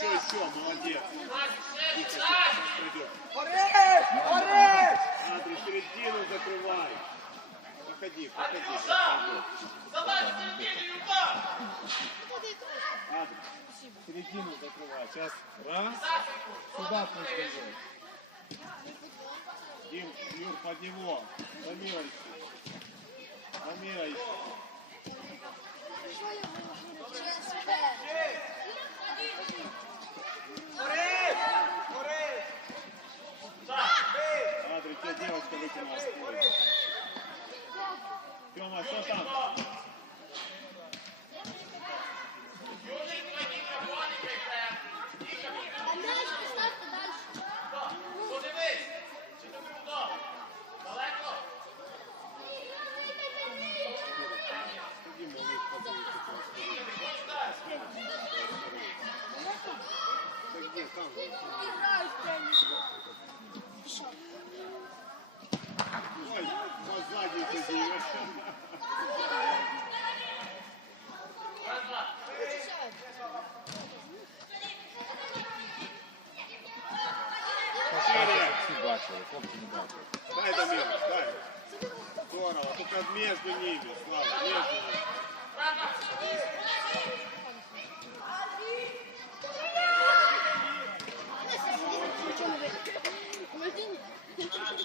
еще, еще, молодец. Борис! Борис! Адрес, середину закрывай. Проходи, проходи. сейчас пойдет. Адрес, середину закрывай. Сейчас, раз, сюда пусть бежит. Дим, Юр, под него. Замира ищи. Замира ищи. Борис! Борис! Адрес, тебя девочка выкинула с поля. Тёма, что там? А м'яч поставте далі. Иди, малыш, побудь, Да где, там? Ой, вот сзади иди. Шире. Всі бачили, хлопці не бачили. Дай, Дамир, дай. Здорово, только между ними, Слава, между ними. Нічого не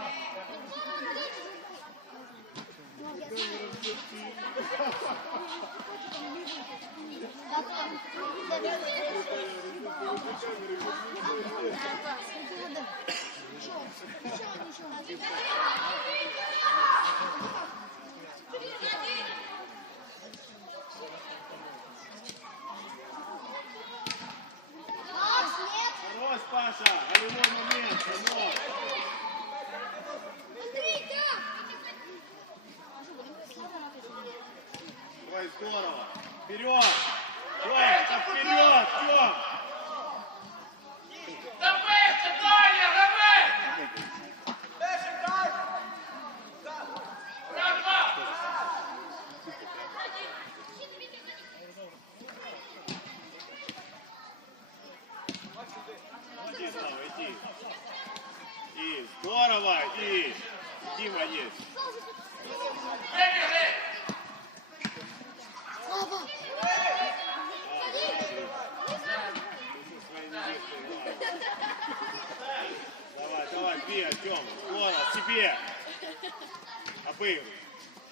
Обыгрывай.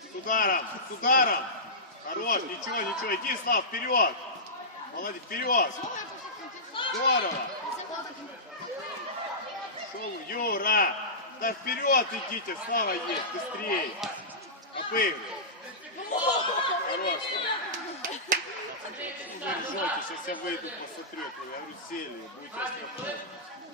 С ударом, с ударом. Хорош, ничего, ничего. Иди, Слав, вперед. Молодец, вперед. Здорово. Шел Юра. Да вперед идите, Слава есть, быстрее. Обыгрывай. Хорош. Вы ржете, сейчас я выйду, посмотрю. Я говорю, сели, будете оштрафованы.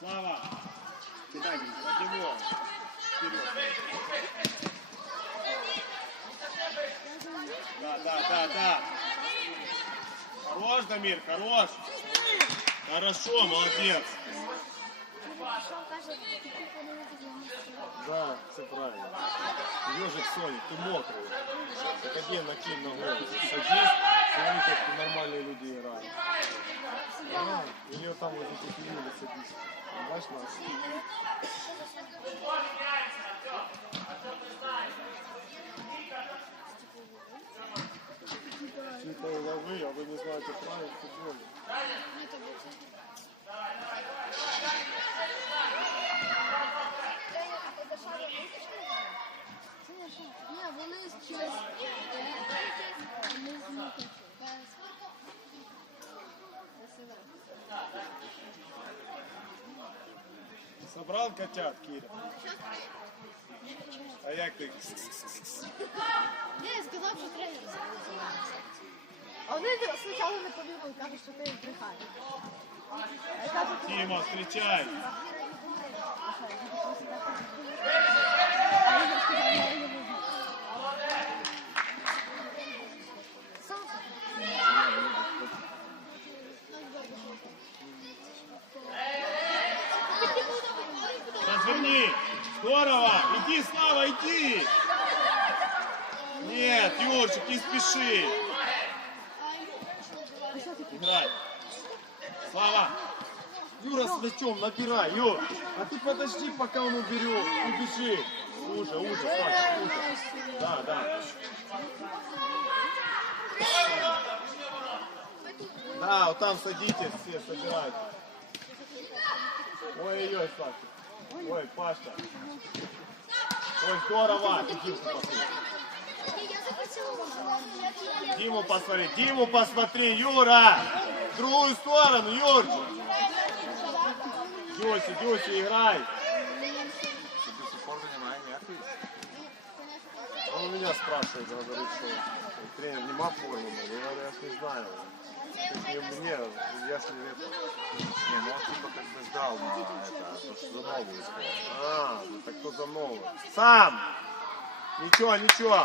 Слава, кидай, говорит, под него. Вперед. Да, да, да, да. Хорош, Дамир, хорош. Хорошо, молодец. Да, все правильно. Ежик Соник, ты мокрый. Заходи, накинь на голову. Садись, смотри, как нормальные люди играют. А, вот там вот эти периоды садись. Бачишь нас? полголовы, а вы не знаете правил футбола. Ну, это будет. Тренер, а ти шарі витачили? Ні, вони з чогось. Вони з муки. Собрал котят, Киря? А як ти? Ні, я сказав, що тренер. Вони спочатку не повірили, кажуть, що ти брехаєш. А Тима, встречай! Разверни! Здорово! Иди, Слава, иди! Нет, Юрчик, не спеши! Играй! Слава! Юра с мячом, набирай, Юр! А ты подожди, пока он уберет, убежи! Уже, уже, Слава, уже! Да, да! Да, вот там садитесь все, собирайтесь. Ой-ой-ой, Славка. Ой, Паша. Ой, здорово. Ты Димку посмотри. Я захотела Диму посмотри. Диму посмотри, Юра. В другую сторону, Юрчик. Дюси, Дюси, играй. Ти до сих пор немає ніякої? Он у меня спрашивает, говорит, что тренер нема формы. Я говорю, я ж не знаю. Ты не мне, я ж не это. Ні, ну он типа как бы ждал на это, то, что за новую школу. А, ну так кто за новый? Сам. Ничего, ничего.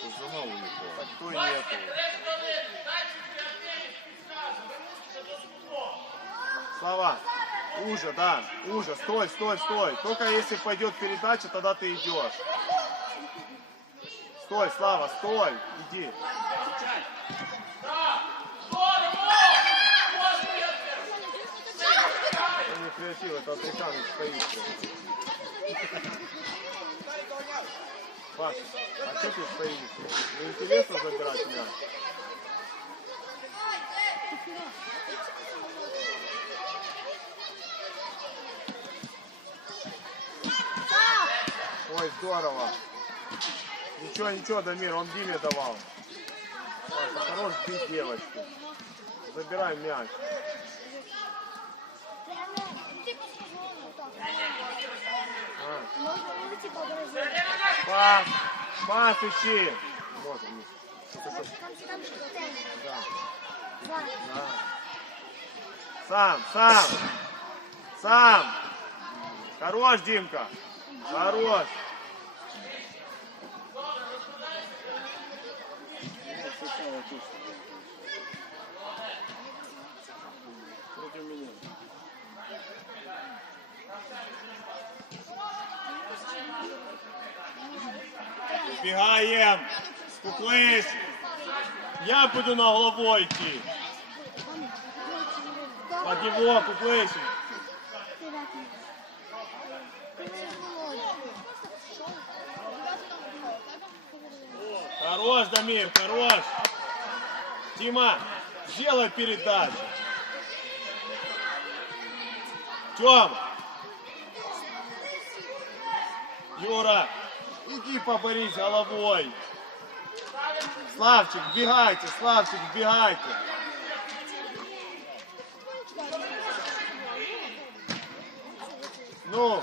То школу. Так кто и нету. Слава, уже, да, уже, стой, стой, стой. Только если пойдет передача, тогда ты идешь. Стой, Слава, стой, иди. Не креатив, это африканец стоит. Паша, а что ты стоишь? Не интересно забирать мяч? Ой, здорово. Ничего, ничего, Дамир, он Диме давал. Паша, хорош бить девочки. Забирай мяч. А, Можна вулиці подорожувати. Пас, пас ищи. Там, там, Да, да. Сам, сам. Сам. Хорош, Димка. Хорош. Против меня. Бігаєм! Куклиш! Я буду на голову йти. Под его, куклиш! Хорош, Дамир, хорош! Тима, сделай передачу. Тём! Юра, иди поборись головой. Славчик, бегайте, Славчик, бегайте. Ну,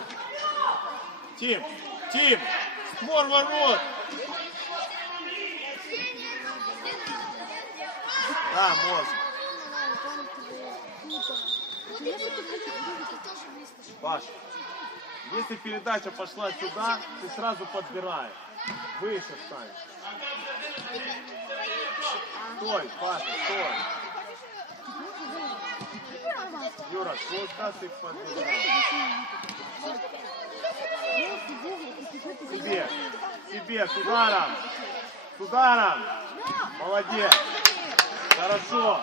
Тим, Тим, створ ворот. Да, можно. Паш, если передача пошла сюда, ты сразу подбираешь. Выше стань. Стой, Паша, стой. Юра, куда ты подбираешь? Себе, себе, с ударом. С ударом. Молодец. Хорошо.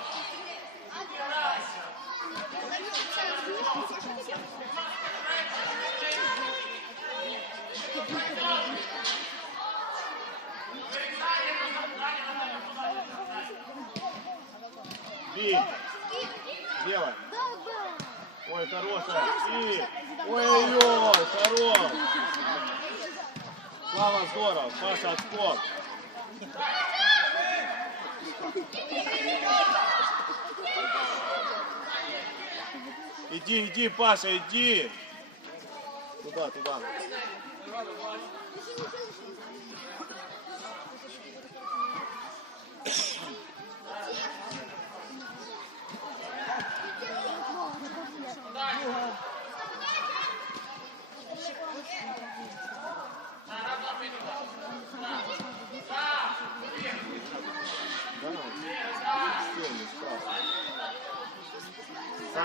Бей. Делай. Ой, хорошая. И... Ой-ой-ой, хорош. Слава, здорово. Паша, отскок. Иди, иди, Паша, иди. Туда, туда.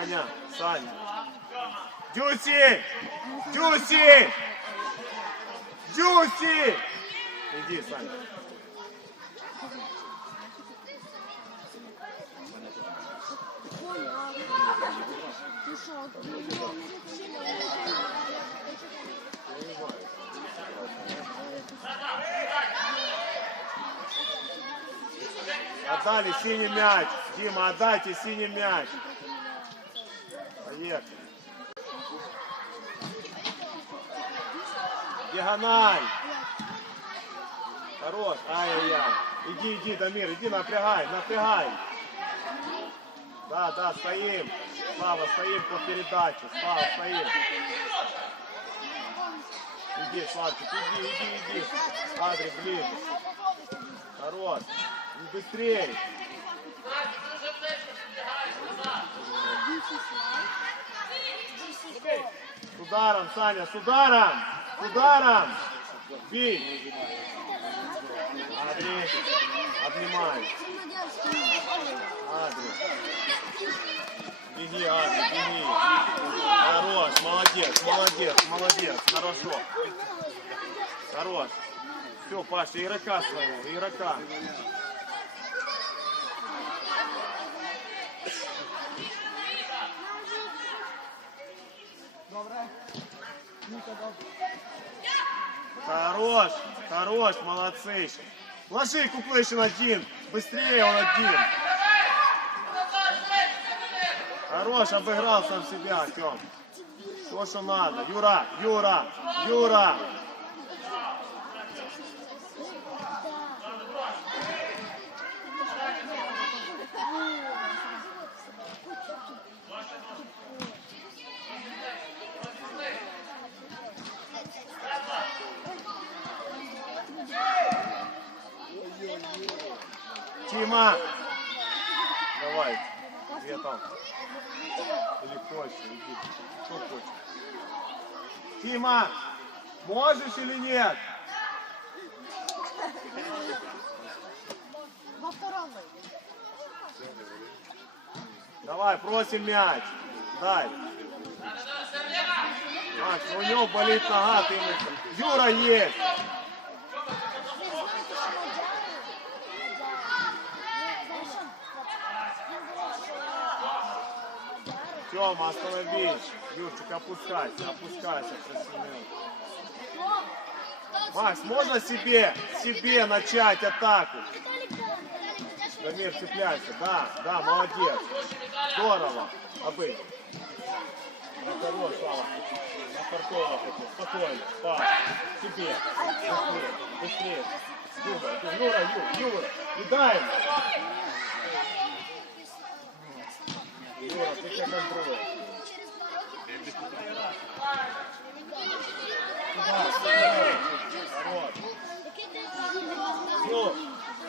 Саня, Саня. Дюси! Дюси! Дюси! Иди, Саня. Отдали синий мяч. Дима, отдайте синий мяч. Поехали. Диагональ. Хорош. Ай-яй-яй. Иди, иди, Дамир, иди, напрягай, напрягай. Да, да, стоим. Слава, стоим по передаче. Слава, стоим. Иди, Славчик, иди, иди, иди. Адри, ближе. Хорош. Быстрее. С ударом, Саня, с ударом! С ударом! Бей! Адри, обнимай. Адри. Беги, Адри, беги. Хорош, молодец, молодец, молодец, хорошо. Хорош. Все, Паша, игрока своего, игрока. Хорош, хорош, молодцы. Ложи Куплыщин один, быстрее он один. Хорош, обыграл сам себя, Тём. То, что надо. Юра, Юра, Юра. Тима! Давай, где там? Или хочешь, иди. Кто хочет? Тима! Можешь или нет? Во втором. Давай, просим мяч. Дай. Макс, у него болит нога, ты ему... Юра есть! Тёма, остановись. Юрчик, опускайся, опускайся, красивый. Макс, можно себе, себе начать атаку? Дамир, цепляйся. Да, да, молодец. Здорово. Обый. На второй, Слава. На фартового хотел. Спокойно. Пас. Себе. Быстрее. Быстрее. Юра, Юра, Юра, Юра. И дай ему. Ты тебя контроль. Хорош. Ну,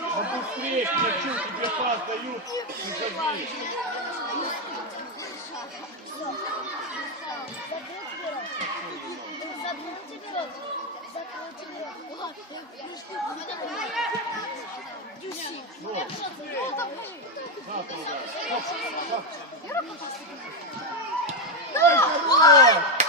ну быстрее мячу, тебе пас дают, не забей. Ну, завтра удар. Оп, оп. Ой, хорош!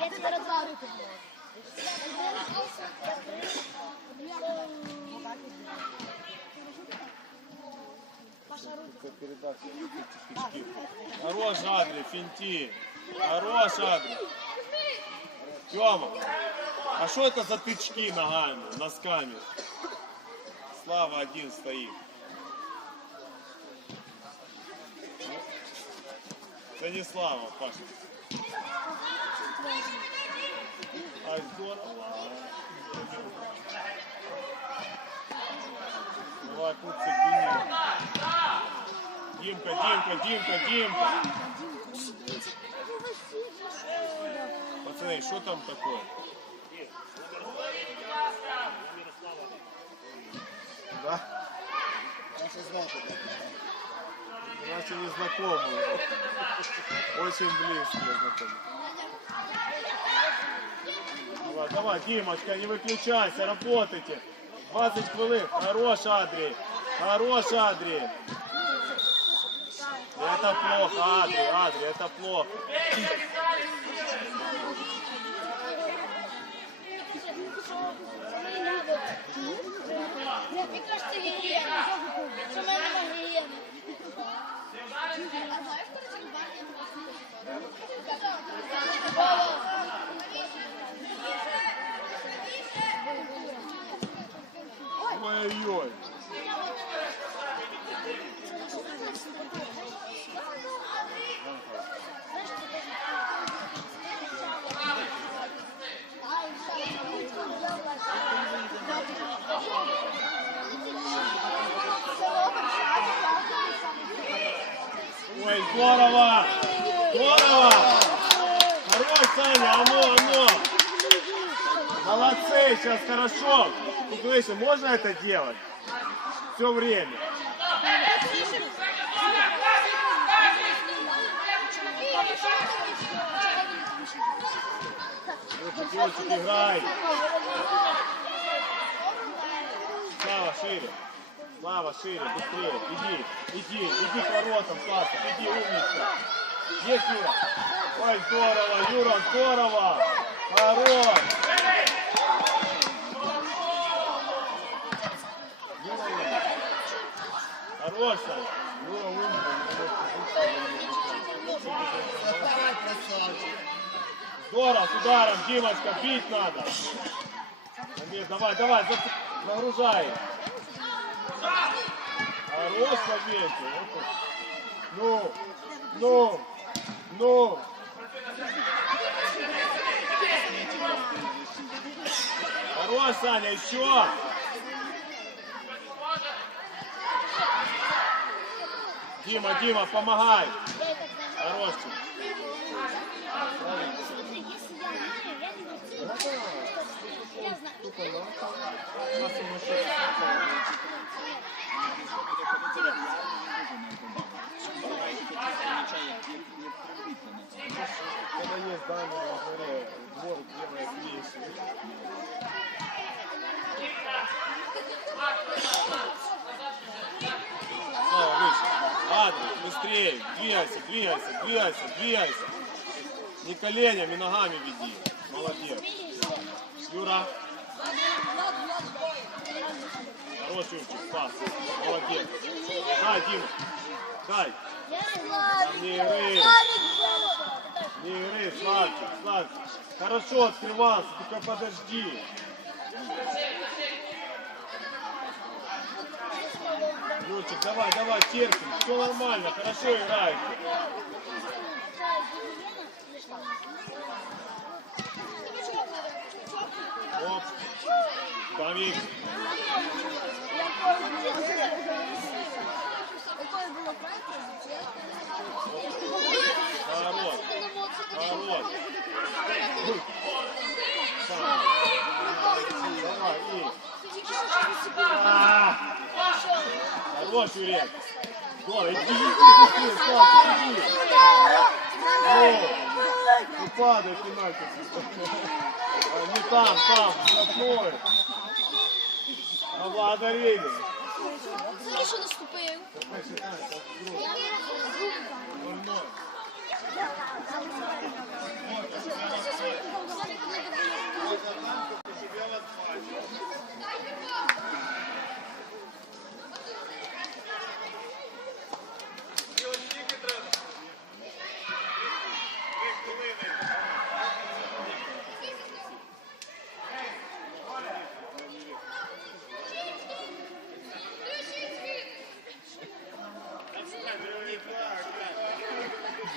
Я тебе зараз два руки Хорош, Адри, финти. Хорош, Адри. Тёма, а что это за тычки ногами, носками? Слава один стоит. Это не Слава, Паша. Ай, здорово. Давай, Димка. Димка, Димка, Димка, Димка. Пацаны, что там такое? Да? Не знакомые. Очень близкие знакомые. Давай, давай, Димочка, не выключайся, работайте. 20 хвилин. Хорош, Адрей. Хорош, Адрей. Это плохо, Адри, Адри, это плохо. Мені кажется, гігієна. Що в мене нема гігієни. А знаєш, коли це Ой-ой-ой. Сейчас хорошо. Слышишь, можно это делать? Все время. Лучик, играй. Слава, шире. Слава, шире, быстрее. Иди, иди, иди к воротам, Славка, иди, умница. Есть Юра? Ой, здорово, Юра, здорово. Хорош. Юра, умница. Умница. Здорово, с ударом, Димочка, бить надо. Амир, давай, давай, за- загружай. Хорош, Победин. Ну, ну, ну. Хорош, Саня, еще. Дима, Дима, помогай. Хорош. Когда есть данные во дворе, двор делает вещи. Слава, выше. Адрес, быстрее. Двигайся, двигайся, двигайся, двигайся. Не коленями, ногами веди. Молодец. Юра. Хорош, Юрчик, пас. Молодец. Дай, Дима. Дай. Не игры. Не игры, Славчик, Славчик. Хорошо открывался, только подожди. Юрчик, давай, давай, терпим. Все нормально, хорошо играете. Оп. Давид. Хорош. Хорош. Давай, и. А! Хорош, Юрек. Здорово, иди, иди, быстрее, Славчик, иди. О, Не падай, пенальти. А, Не там, там, вплотную. Поблагодарили. Сорі, що наступив. Давай, считай, так, друг. Ноль-ноль.